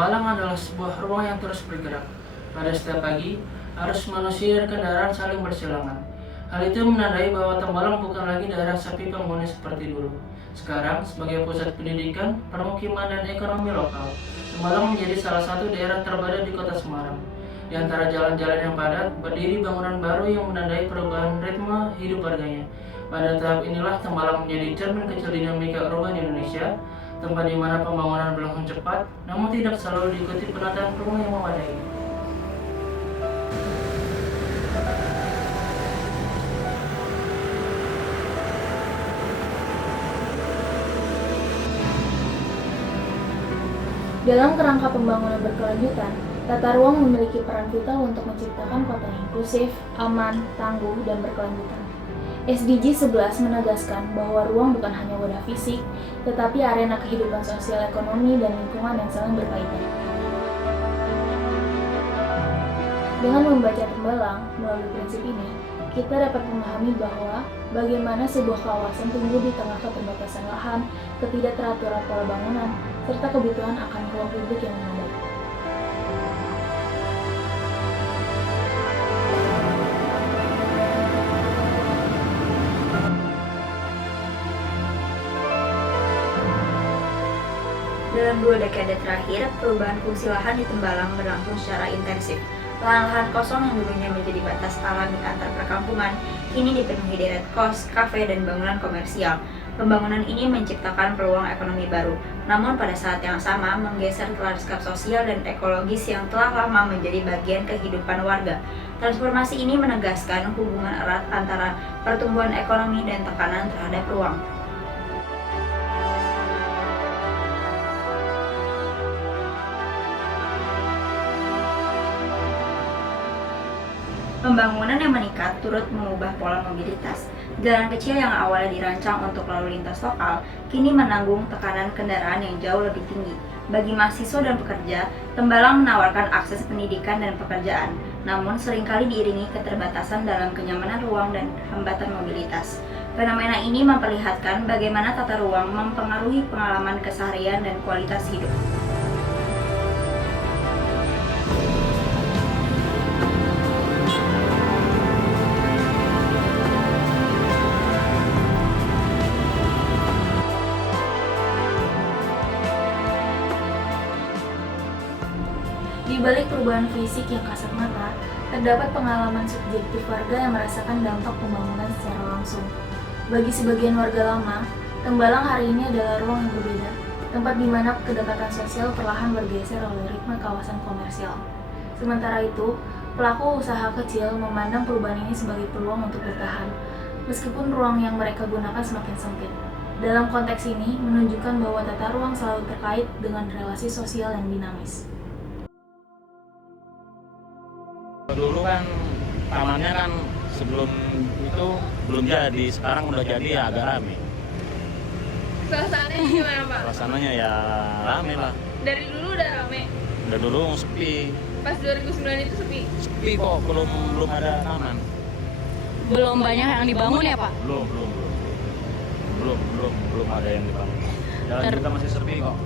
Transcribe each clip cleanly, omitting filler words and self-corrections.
Tembalang adalah sebuah ruang yang terus bergerak. Pada setiap pagi, arus manusia dan kendaraan saling bersilangan. Hal itu menandai bahwa Tembalang bukan lagi daerah sepi penghuni seperti dulu. Sekarang, sebagai pusat pendidikan, permukiman, dan ekonomi lokal, Tembalang menjadi salah satu daerah terpadat di kota Semarang. Di antara jalan-jalan yang padat, berdiri bangunan baru yang menandai perubahan ritme hidup warganya. Pada tahap inilah Tembalang menjadi cermin kecil dinamika urban Indonesia, tempat di mana pembangunan berlangsung cepat, namun tidak selalu diikuti penataan rumah yang memadai. Dalam kerangka pembangunan berkelanjutan, tata ruang memiliki peran vital untuk menciptakan kota yang inklusif, aman, tangguh, dan berkelanjutan. SDG 11 menegaskan bahwa ruang bukan hanya wadah fisik, tetapi arena kehidupan sosial, ekonomi, dan lingkungan yang saling berkaitan. Dengan membaca Tembalang melalui prinsip ini, kita dapat memahami bahwa bagaimana sebuah kawasan tumbuh di tengah keterbatasan lahan, ketidakteraturan pola bangunan, serta kebutuhan akan ruang publik yang memadai. Dalam 2 dekade terakhir, perubahan fungsi lahan di Tembalang berlangsung secara intensif. Lahan-lahan kosong yang dulunya menjadi batas alami antar perkampungan, kini dipenuhi deret kos, kafe, dan bangunan komersial. Pembangunan ini menciptakan peluang ekonomi baru, namun pada saat yang sama menggeser lanskap sosial dan ekologis yang telah lama menjadi bagian kehidupan warga. Transformasi ini menegaskan hubungan erat antara pertumbuhan ekonomi dan tekanan terhadap ruang. Pembangunan yang meningkat turut mengubah pola mobilitas. Jalan kecil yang awalnya dirancang untuk lalu lintas lokal, kini menanggung tekanan kendaraan yang jauh lebih tinggi. Bagi mahasiswa dan pekerja, Tembalang menawarkan akses pendidikan dan pekerjaan, namun seringkali diiringi keterbatasan dalam kenyamanan ruang dan hambatan mobilitas. Fenomena ini memperlihatkan bagaimana tata ruang mempengaruhi pengalaman keseharian dan kualitas hidup. Di balik perubahan fisik yang kasat mata, terdapat pengalaman subjektif warga yang merasakan dampak pembangunan secara langsung. Bagi sebagian warga lama, Tembalang hari ini adalah ruang yang berbeda, tempat di mana kedekatan sosial perlahan bergeser oleh ritme kawasan komersial. Sementara itu, pelaku usaha kecil memandang perubahan ini sebagai peluang untuk bertahan, meskipun ruang yang mereka gunakan semakin sempit. Dalam konteks ini, menunjukkan bahwa tata ruang selalu terkait dengan relasi sosial yang dinamis. Dulu kan tamannya kan sebelum itu belum jadi, sekarang udah jadi ya agak rame. Suasananya gimana Pak? Suasananya ya rame lah. Dari dulu udah rame? Udah dulu sepi. Pas 2009 itu sepi? Sepi kok, belum ada taman. Belum banyak yang dibangun ya Pak? Belum ada yang dibangun. Jalan juga masih sepi kok.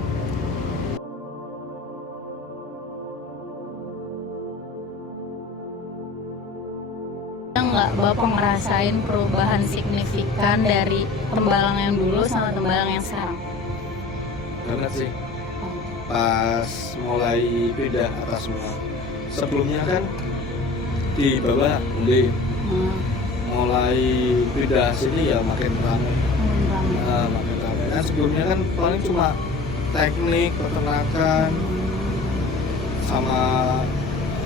Nggak Bapak ngerasain perubahan signifikan dari Tembalang yang dulu sama Tembalang yang sekarang? Banget sih, pas mulai pindah atas semua. Sebelumnya kan di bawah mulai pindah sini ya makin ramai. Makin ramai. Nah, sebelumnya kan paling cuma teknik, peternakan, sama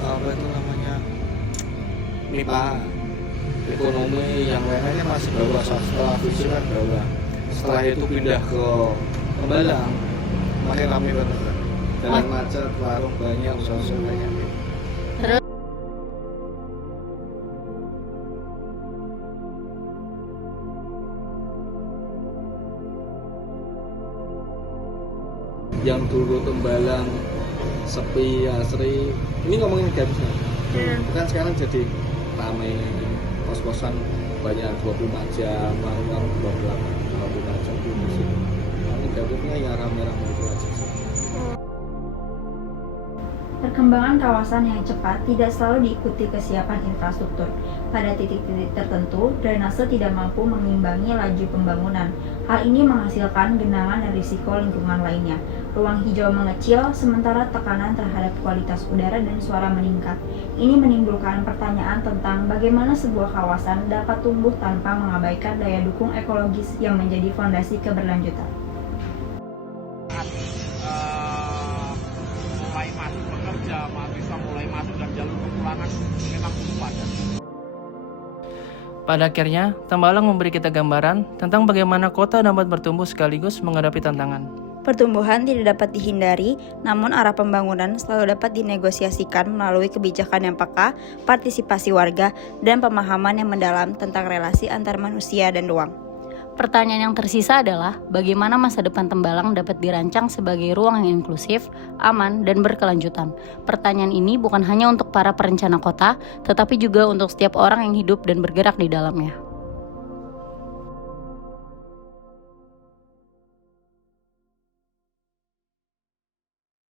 apa itu namanya MIPA, ekonomi, yang lainnya masih bawah. Setelah fisik kan bawah. Setelah itu pindah ke Tembalang, makin ramai banget. Jalan macet, warung banyak, usaha-usaha banyak. Terus yang dulu Tembalang sepi, asri, ini ngomongin negatifnya. Kan sekarang jadi ramai, kos-kosan banyak 24 jam, warung-warung 24 jam di sini. Negatifnya ya rame-rame itu aja sih. Perkembangan kawasan yang cepat tidak selalu diikuti kesiapan infrastruktur. Pada titik-titik tertentu, drainase tidak mampu mengimbangi laju pembangunan. Hal ini menghasilkan genangan dan risiko lingkungan lainnya. Ruang hijau mengecil, sementara tekanan terhadap kualitas udara dan suara meningkat. Ini menimbulkan pertanyaan tentang bagaimana sebuah kawasan dapat tumbuh tanpa mengabaikan daya dukung ekologis yang menjadi fondasi keberlanjutan. Mulai masuk bekerja, mahasiswa mulai masuk dan jalur kepulangan memang cukup padat. Pada akhirnya, Tembalang memberi kita gambaran tentang bagaimana kota dapat bertumbuh sekaligus menghadapi tantangan. Pertumbuhan tidak dapat dihindari, namun arah pembangunan selalu dapat dinegosiasikan melalui kebijakan yang peka, partisipasi warga, dan pemahaman yang mendalam tentang relasi antar manusia dan ruang. Pertanyaan yang tersisa adalah bagaimana masa depan Tembalang dapat dirancang sebagai ruang yang inklusif, aman, dan berkelanjutan. Pertanyaan ini bukan hanya untuk para perencana kota, tetapi juga untuk setiap orang yang hidup dan bergerak di dalamnya.